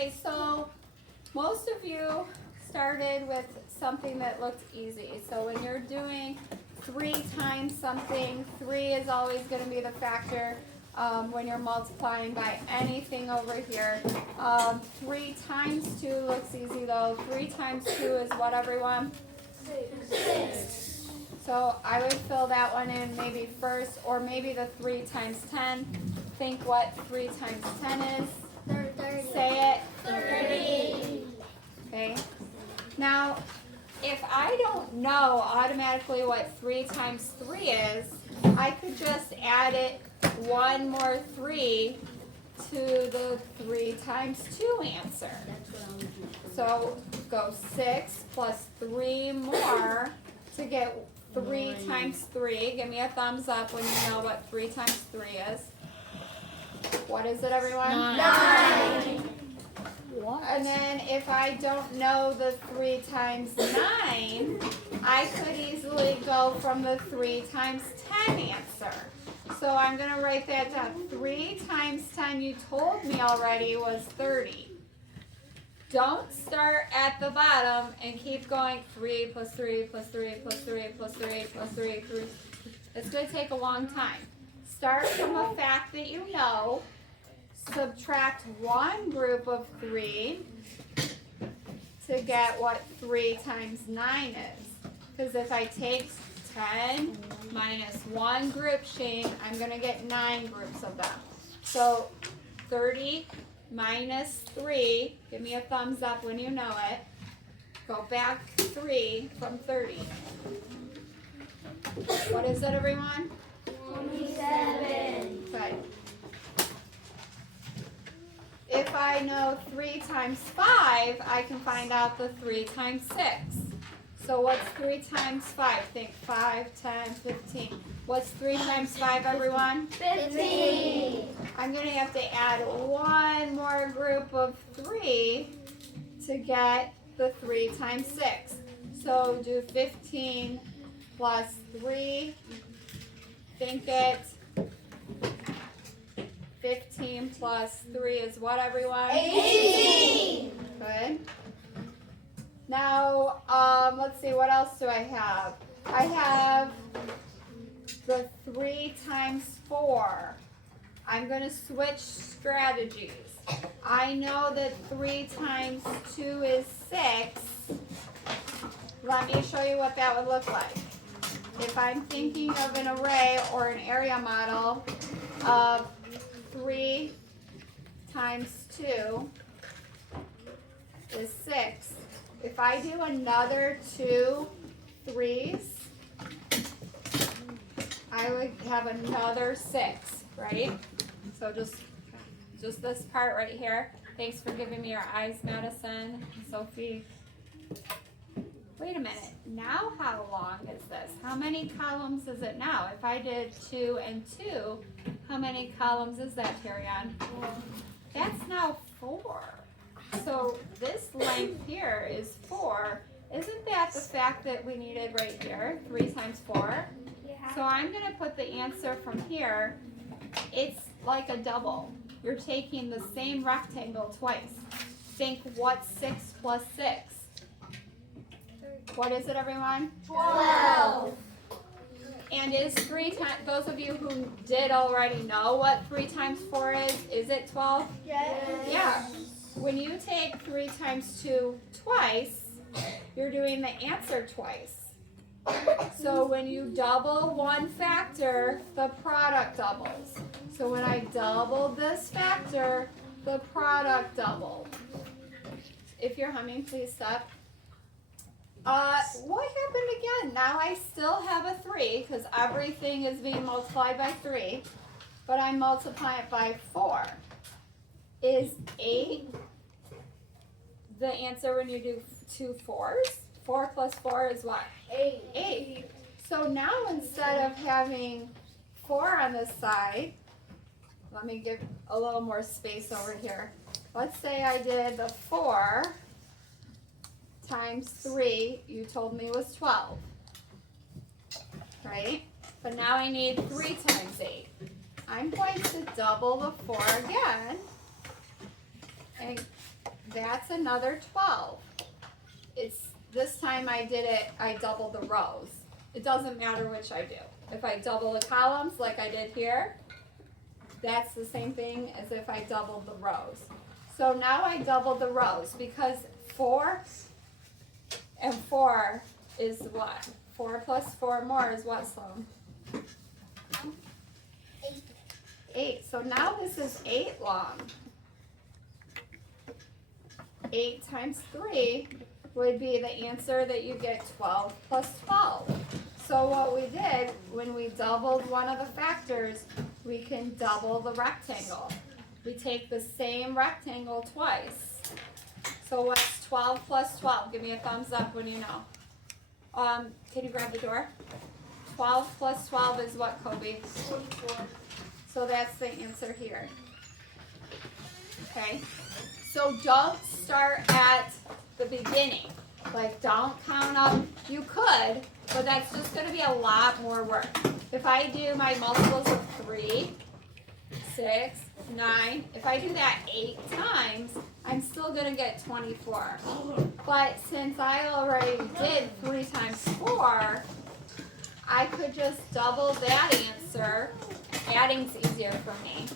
Okay, so most of you started with something that looked easy. So when you're doing 3 times something, 3 is always going to be the factor when you're multiplying by anything over here. 3 times 2 looks easy though. 3 times 2 is what, everyone? 6. So I would fill that one in maybe first, or maybe the 3 times 10. Think what 3 times 10 is. 30. Say it. 30. Okay. Now, if I don't know automatically what 3 times 3 is, I could just add it one more 3 to the 3 times 2 answer. So go 6 plus 3 more to get 3 times 3. Give me a thumbs up when you know what 3 times 3 is. What is it, everyone? 9. What? And then if I don't know the 3 times 9, I could easily go from the 3 times 10 answer. So I'm going to write that down. 3 times 10, you told me already, was 30. Don't start at the bottom and keep going 3 plus 3 plus 3 plus 3 plus 3 plus 3. It's going to take a long time. Start from a fact that you know. Subtract one group of 3 to get what 3 times 9 is. Because if I take 10 minus one group, Shane, I'm going to get 9 groups of them. So 30 minus 3, give me a thumbs up when you know it. Go back 3 from 30. What is it, everyone? 27. Good. If I know 3 times 5, I can find out the 3 times 6. So what's 3 times 5? Think 5, 10, 15. What's 3 times 5, everyone? 15. I'm going to have to add one more group of 3 to get the 3 times 6. So do 15 plus 3. Think it. 15 plus 3 is what, everyone? 18. Good. Now, let's see, what else do I have? I have the 3 times 4. I'm going to switch strategies. I know that 3 times 2 is 6. Let me show you what that would look like. If I'm thinking of an array or an area model of 3 times 2 is 6. If I do another 2 3s, I would have another 6, right? So just this part right here. Thanks for giving me your eyes, Madison, Sophie. Wait a minute. Now how long is this? How many columns is it now? If I did 2 and 2, how many columns is that, Carrie-Ann? 4. That's now 4. So this length here is 4. Isn't that the fact that we needed right here? 3 times 4. Yeah. So I'm going to put the answer from here. It's like a double. You're taking the same rectangle twice. Think what's 6 plus 6? What is it, everyone? 12. And is 3 times, those of you who did already know what 3 times 4 is it 12? Yes. Yeah. When you take 3 times 2 twice, you're doing the answer twice. So when you double one factor, the product doubles. So when I double this factor, the product doubled. If you're humming, please stop. What happened again? Now I still have a 3 because everything is being multiplied by 3, but I multiply it by 4. Is 8 the answer when you do 2 4s? 4 plus 4 is what? 8. 8. So now instead of having 4 on this side, let me give a little more space over here. Let's say I did the 4 times 3, you told me was 12, right? But now I need 3 times 8. I'm going to double the 4 again and that's another 12. It's this time I doubled the rows. It doesn't matter which I do. If I double the columns like I did here, that's the same thing as if I doubled the rows. So now I doubled the rows because 4 and 4 is what? 4 plus 4 more is what, Sloan? 8. So now this is 8 long. 8 times 3 would be the answer that you get 12 plus 12. So what we did, when we doubled one of the factors, we can double the rectangle. We take the same rectangle twice. So what's 12 plus 12? Give me a thumbs up when you know. Can you grab the door? 12 plus 12 is what, Kobe? 24. So that's the answer here. Okay? So don't start at the beginning. Like, don't count up. You could, but that's just going to be a lot more work. If I do my multiples of 3, 6, 9, if I do that 8 times, I'm still going to get 24. But since I already did 3 times 4, I could just double that answer. Adding's easier for me.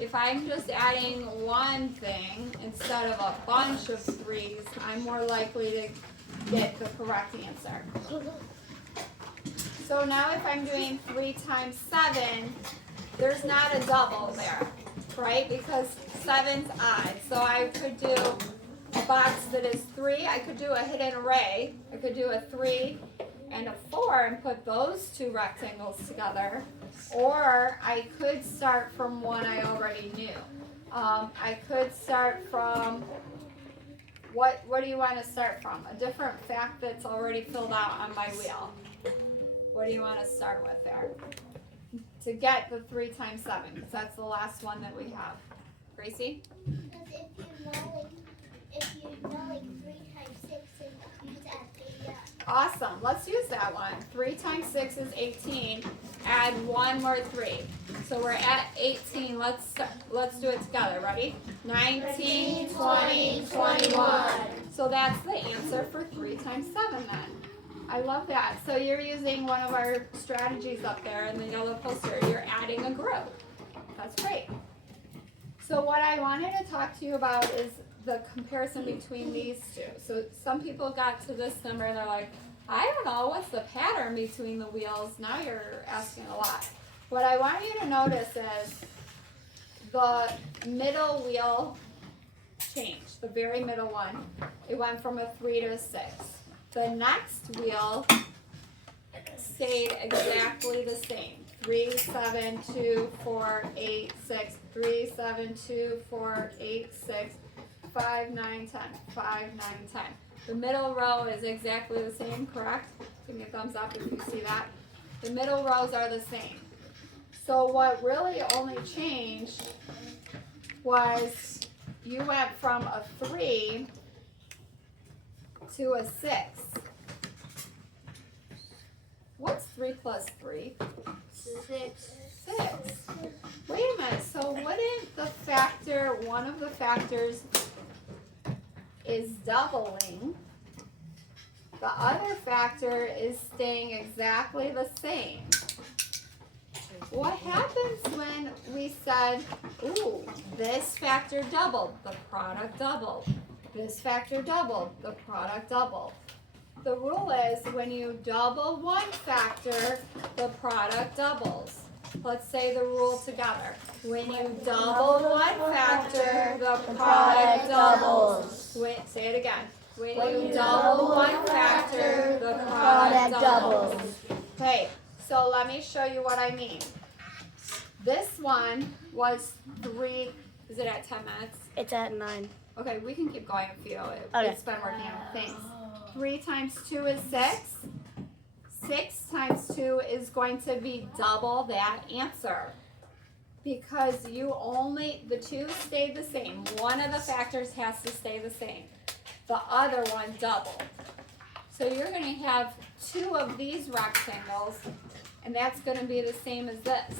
If I'm just adding one thing instead of a bunch of 3s, I'm more likely to get the correct answer. So now if I'm doing 3 times 7, there's not a double there, right? Because 7's odd. So I could do a box that is 3. I could do a hidden array. I could do a 3 and a 4 and put those 2 rectangles together. Or I could start from one I already knew. I could start from, what do you want to start from? A different fact that's already filled out on my wheel. What do you want to start with there? To get the 3 times 7, because that's the last one that we have. Gracie? Because if you know like 3 times 6 and use that data. Awesome. Let's use that one. 3 times 6 is 18. Add one more 3. So we're at 18. Let's do it together. Ready? 19, 20, 21. So that's the answer for 3 times 7 then. I love that. So you're using one of our strategies up there in the yellow poster. You're adding a group. That's great. So what I wanted to talk to you about is the comparison between these two. So some people got to this number and they're like, I don't know, what's the pattern between the wheels? Now you're asking a lot. What I want you to notice is the middle wheel changed, the very middle one. It went from a 3 to a 6. The next wheel stayed exactly the same. 3, 7, 2, 4, 8, 6. 3, 7, 2, 4, 8, 6. 5, 9, 10. 5, 9, 10. The middle row is exactly the same, correct? Give me a thumbs up if you see that. The middle rows are the same. So what really only changed was you went from a 3 to a 6. What's 3 plus 3? 6. 6. Wait a minute, so wouldn't the factor, one of the factors is doubling, the other factor is staying exactly the same. What happens when we said, ooh, this factor doubled, the product doubled. This factor doubled, the product doubled. The rule is when you double one factor, the product doubles. Let's say the rule together. When you double one factor, the product doubles. Wait, say it again. When you double one factor, the product doubles. Okay, so let me show you what I mean. This one was 3, is it at 10 minutes? It's at 9. Okay, we can keep going if you Okay. it's been working out. Thanks. 3 times 2 is 6. 6 times 2 is going to be double that answer. Because the 2 stayed the same. One of the factors has to stay the same. The other one doubled. So you're going to have 2 of these rectangles, and that's going to be the same as this.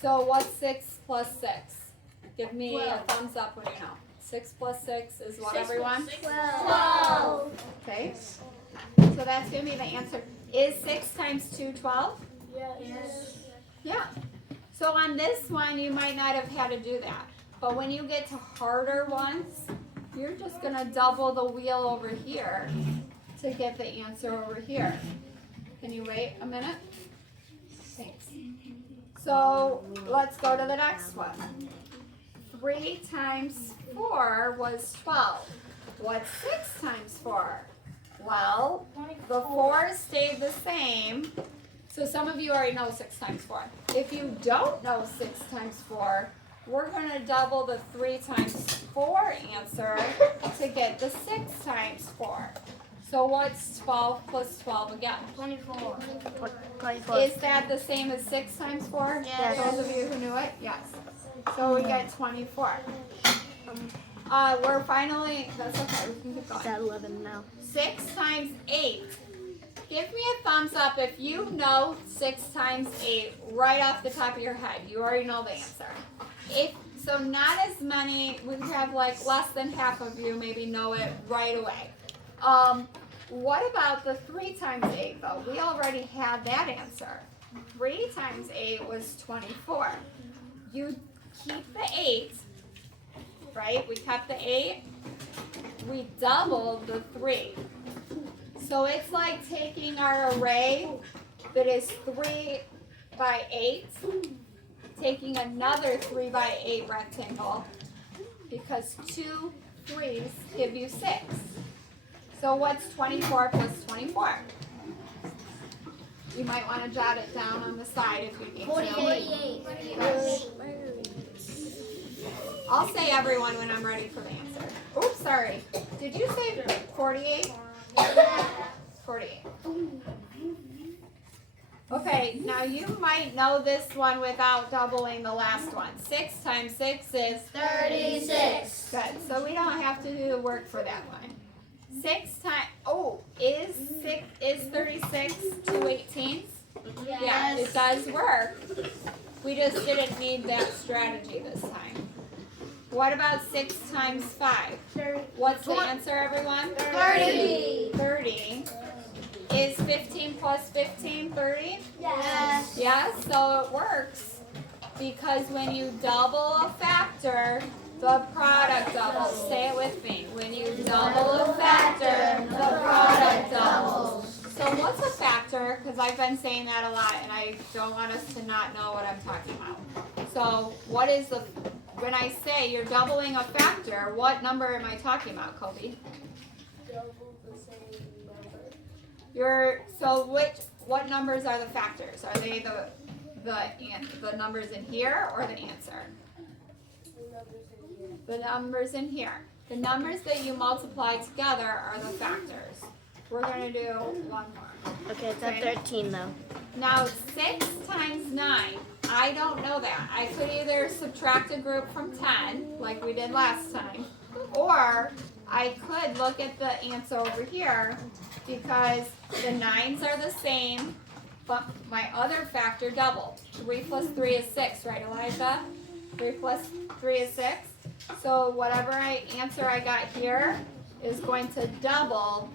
So what's 6 plus 6? Give me a thumbs up when you know. 6 plus 6 is what, 6 everyone? plus 6. 12. Okay. So that's going to be the answer. Is 6 times 2 12? Yes. Yeah. So on this one, you might not have had to do that. But when you get to harder ones, you're just going to double the wheel over here to get the answer over here. Can you wait a minute? Thanks. So let's go to the next one. 3 times 4 was 12. What's 6 times 4? Well, the 4 stayed the same. So some of you already know 6 times 4. If you don't know 6 times 4, we're going to double the 3 times 4 answer to get the 6 times 4. So what's 12 plus 12 again? 24. 24. Is that the same as 6 times 4? Yes. Those of you who knew it? Yes. So we get 24. We're finally, that's okay, we can keep It's going. at 11 now. 6 times 8. Give me a thumbs up if you know 6 times 8 right off the top of your head. You already know the answer. So not as many, we have like less than half of you maybe know it right away. What about the 3 times 8 though? We already had that answer. 3 times 8 was 24. You keep the 8, right? We kept the 8. We doubled the 3. So it's like taking our array that is 3 by 8, taking another 3 by 8 rectangle, because 2 3s give you 6. So what's 24 plus 24? You might want to jot it down on the side if you need to. 48. I'll say everyone when I'm ready for the answer. Oops, sorry. Did you say 48? 48. Okay, now you might know this one without doubling the last one. 6 times 6 is 36. good. So we don't have to do the work for that one. 6 times, is 36 2 18s? Yeah, it does work. We just didn't need that strategy this time. What about 6 times 5? What's the answer, everyone? 30. 30. Is 15 plus 15 30? Yes. Yes, so it works. Because when you double a factor, the product doubles. Say it with me. When you double a factor, the product doubles. So what's a factor? Because I've been saying that a lot and I don't want us to not know what I'm talking about. So what is when I say you're doubling a factor, what number am I talking about, Kobe? Double the same number. What numbers are the factors? Are they the numbers in here or the answer? The numbers in here. The numbers that you multiply together are the factors. We're going to do one more. Okay, it's at 13 though. Now 6 times 9, I don't know that. I could either subtract a group from 10, like we did last time, or I could look at the answer over here because the 9s are the same, but my other factor doubled. 3 plus 3 is 6, right, Elijah? 3 plus 3 is 6. So whatever answer I got here is going to double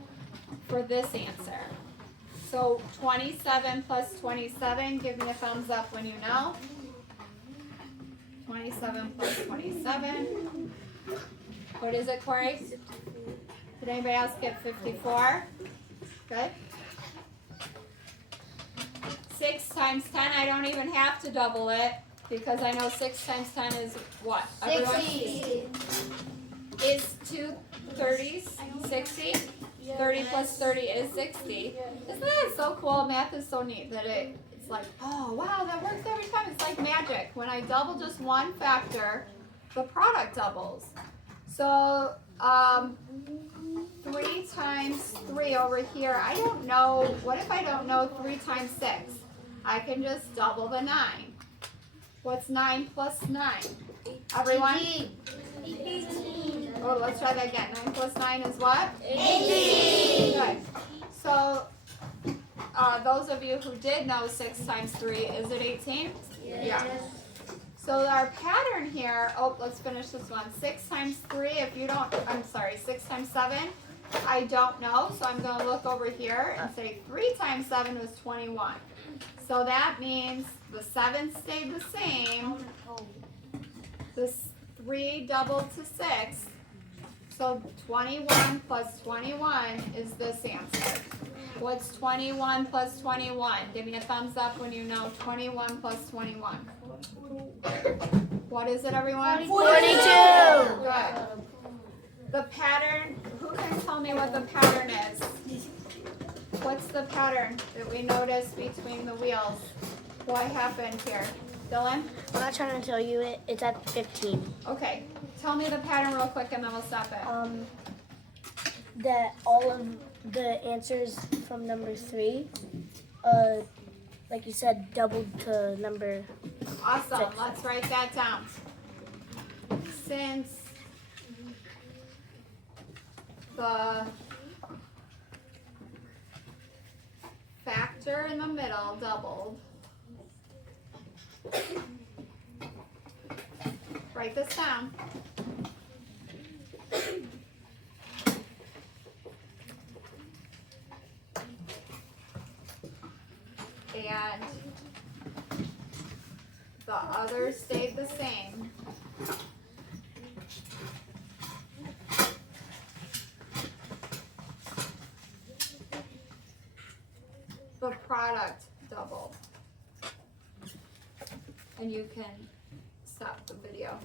for this answer. So 27 plus 27, give me a thumbs up when you know. 27 plus 27. What is it, Corey? Did anybody else get 54? Good. 6 times 10, I don't even have to double it because I know 6 times 10 is what? Everyone? 60. Is 2 30s 60? 30 plus 30 is 60. Isn't that so cool? Math is so neat that it's like, oh wow, that works every time. It's like magic. When I double just one factor, the product doubles. So 3 times 3 over here, I don't know, what if I don't know 3 times 6? I can just double the 9. What's 9 plus 9? Everyone? 18. Oh, let's try that again. 9 plus 9 is what? 18. Good. So, those of you who did know 6 times 3, is it 18? Yes. So our pattern here, oh, let's finish this one. 6 times 3, if you don't, I'm sorry, 6 times 7, I don't know. So I'm going to look over here and say 3 times 7 was 21. So that means the 7 stayed the same. The 3 doubled to 6. So 21 plus 21 is this answer. What's 21 plus 21? Give me a thumbs up when you know 21 plus 21. What is it, everyone? 42. Good. The pattern, who can tell me what the pattern is? What's the pattern that we noticed between the wheels? What happened here? Dylan? I'm not trying to tell you it. It's at 15. Okay. Tell me the pattern real quick and then we'll stop it. That all of the answers from number 3, like you said, doubled to number. Awesome. 6. Let's write that down. Since the factor in the middle doubled, write this down. And the others stayed the same. The product doubled. And you can stop the video.